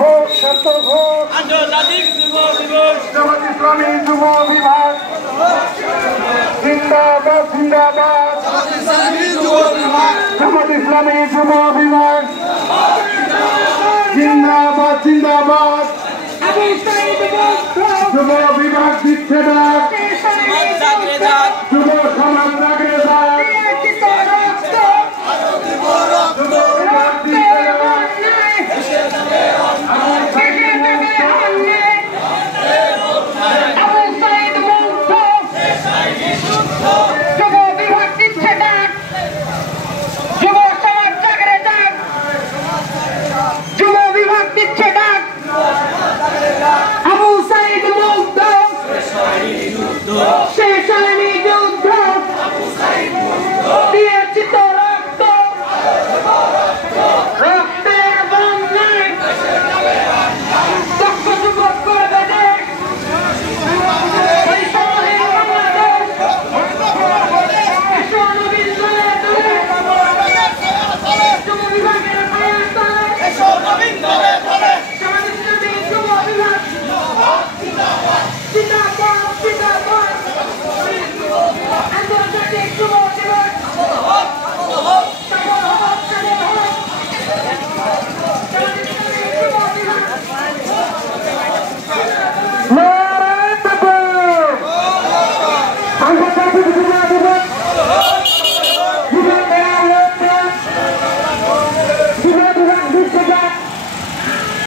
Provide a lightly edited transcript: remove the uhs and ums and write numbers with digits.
হোক সার্থক হোক আন্তর্জাতিক যুব দিবস। জামাত ইসলামী যুব বিভাগ জিন্দাবাদ জিন্দাবাদ। জামাত ইসলামী যুব বিভাগ জিন্দাবাদ জিন্দাবাদ। যুব বিভাগ দিচ্ছে না, যুব সমাজ